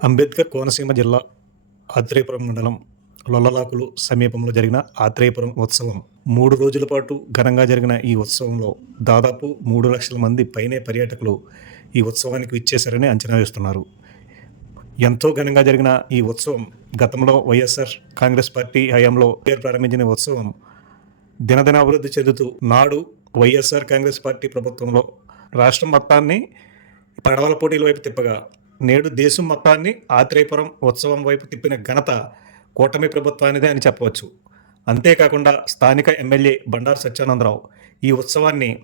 అంబేద్కర్ కోనసీమ జిల్లా ఆత్రేయపురం మండలం లొల్లలాకులు సమీపంలో జరిగిన ఆత్రేయపురం ఉత్సవం. మూడు రోజుల పాటు ఘనంగా జరిగిన ఈ ఉత్సవంలో దాదాపు మూడు లక్షల మంది పైనే పర్యాటకులు ఈ ఉత్సవానికి విచ్చేశారని అంచనా వేస్తున్నారు. ఎంతో ఘనంగా జరిగిన ఈ ఉత్సవం గతంలో వైఎస్ఆర్ కాంగ్రెస్ పార్టీ హయాంలో పేరు ప్రారంభించిన ఉత్సవం దినదిన అభివృద్ధి చెందుతూ నాడు వైఎస్ఆర్ కాంగ్రెస్ పార్టీ ప్రభుత్వంలో రాష్ట్రం మొత్తాన్ని పడవల పోటీల వైపు తిప్పగా నేడు దేశం మొత్తాన్ని ఆత్రేయపురం ఉత్సవం వైపు తిప్పిన ఘనత కూటమి ప్రభుత్వానిదే అని చెప్పవచ్చు. అంతేకాకుండా స్థానిక ఎమ్మెల్యే బండారు సత్యానందరావు ఈ ఉత్సవాన్ని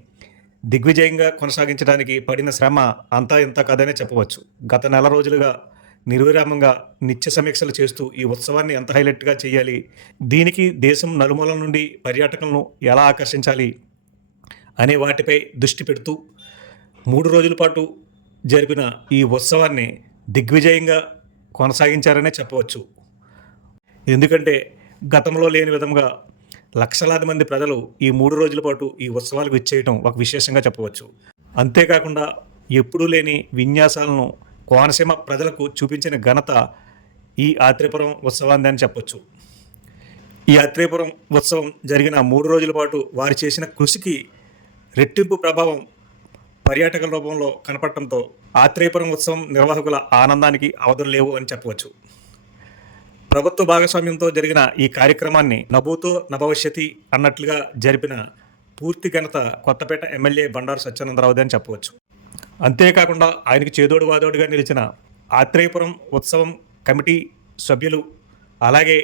దిగ్విజయంగా కొనసాగించడానికి పడిన శ్రమ అంతా ఇంత కాదనే చెప్పవచ్చు. గత నెల రోజులుగా నిర్విరామంగా నిత్య సమీక్షలు చేస్తూ ఈ ఉత్సవాన్ని ఎంత హైలైట్గా చేయాలి? దీనికి దేశం నలుమూలల నుండి పర్యాటకులను ఎలా ఆకర్షించాలి? అనే వాటిపై దృష్టి పెడుతూ మూడు రోజుల పాటు జరిపిన ఈ ఉత్సవాన్ని దిగ్విజయంగా కొనసాగించారనే చెప్పవచ్చు. ఎందుకంటే గతంలో లేని విధంగా లక్షలాది మంది ప్రజలు ఈ మూడు రోజుల పాటు ఈ ఉత్సవాలకు ఇచ్చేయటం ఒక విశేషంగా చెప్పవచ్చు. అంతేకాకుండా ఎప్పుడూ లేని విన్యాసాలను కోనసీమ ప్రజలకు చూపించిన ఘనత ఈ ఆత్రేయపురం ఉత్సవాన్ని అని చెప్పొచ్చు. ఈ ఆత్రేయపురం ఉత్సవం జరిగిన మూడు రోజుల పాటు వారు చేసిన కృషికి రెట్టింపు ప్రభావం పర్యాటకుల రూపంలో కనపడటంతో ఆత్రేయపురం ఉత్సవం నిర్వాహకుల ఆనందానికి అవధులు లేవు అని చెప్పవచ్చు. ప్రభుత్వ భాగస్వామ్యంతో జరిగిన ఈ కార్యక్రమాన్ని నభూతో నభవిష్యతి అన్నట్లుగా జరిపిన పూర్తి ఘనత కొత్తపేట ఎమ్మెల్యే బండారు సత్యానందరావుది అని చెప్పవచ్చు. అంతేకాకుండా ఆయనకి చేదోడు వాదోడుగా నిలిచిన ఆత్రేయపురం ఉత్సవం కమిటీ సభ్యులు అలాగే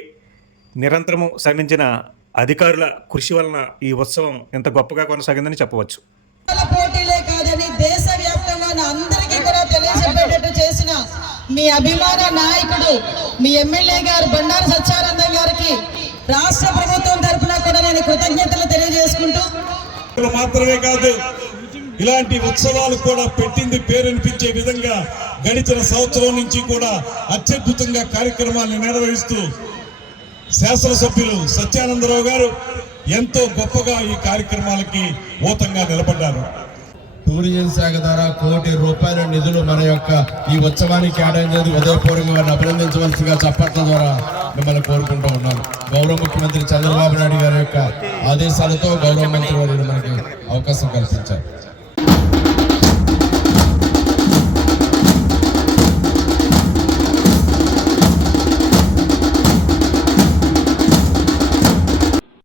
నిరంతరము శ్రమించిన అధికారుల కృషి వలన ఈ ఉత్సవం ఇంత గొప్పగా కొనసాగిందని చెప్పవచ్చు. పోటీలే కాదని దేశవ్యాప్తంగా అందరికీ కూడా తెలియజెప్పేటట్టు చేసిన మీ అభిమాన నాయకుడు మీ ఎమ్మెల్యే గారు బండారు సత్యానందం గారికి రాష్ట్ర ప్రభుత్వం తరఫున కూడా నేను కృతజ్ఞతలు తెలియజేసుకుంటూ మాత్రమే కాదు ఇలాంటి ఉత్సవాలు కూడా పెట్టింది పేరనిపించే విధంగా గడిచిన సంవత్సరం నుంచి కూడా అత్యద్భుతంగా కార్యక్రమాన్ని నిర్వహిస్తూ శాసనసభ్యులు సత్యానందరావు గారు ఎంతో గొప్పగా ఈ కార్యక్రమాలకి ఊతంగా నిలబడ్డారు. టూరిజం శాఖ ద్వారా కోటి రూపాయల నిధులు మన యొక్క ఈ ఉత్సవానికి కేటాయించేందుకు ఉదయపూర్వకంగా వారిని అభినందించవలసిగా చప్పట్ల ద్వారా మిమ్మల్ని కోరుకుంటూ ఉన్నాను. గౌరవ ముఖ్యమంత్రి చంద్రబాబు నాయుడు గారి యొక్క ఆదేశాలతో గౌరవ మంత్రి వారు మనకి అవకాశం కల్పించారు.